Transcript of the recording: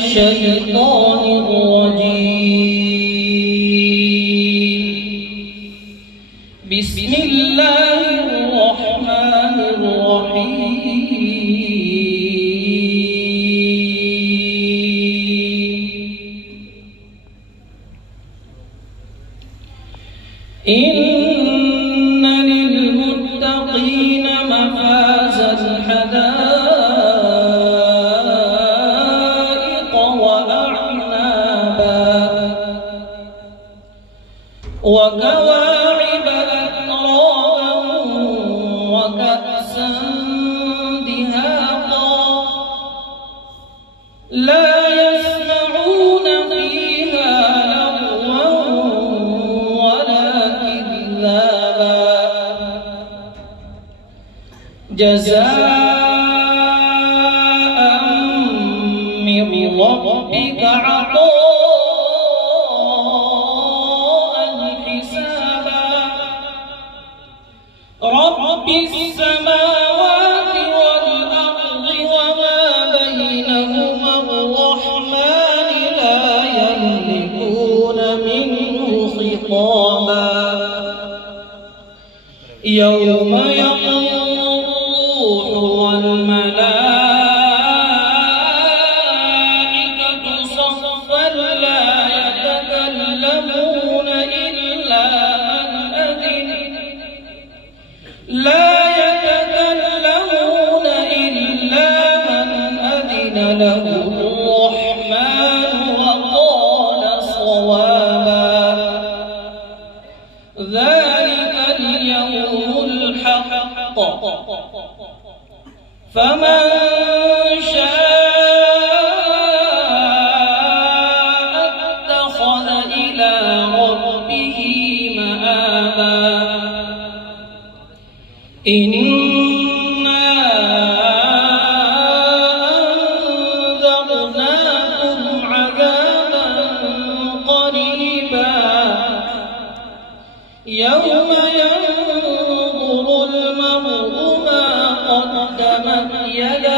الشيطان الرجيم. بسم الله الرحمن الرحيم. إن للمتقين مفازا حدائق وأعنابا وكواعب أترابا وكأسا دهاقا لا يسمعون فيها لغوا ولا كذابا جزاء من ربك عطاء حسابا رب السماوات والأرض وما بينهما الرحمن لا يملكون منه خطابا يوم يقوم الروح والملائكة صفا لا يتكلمون إلا من أذن له الرحمن وقال صوابا ذلك اليوم الحق فمن شاء اتخذ إلى ربه مآبا إنا أنذرناكم عذابا قريبا يوم ينظر المرء ما قدمت يداه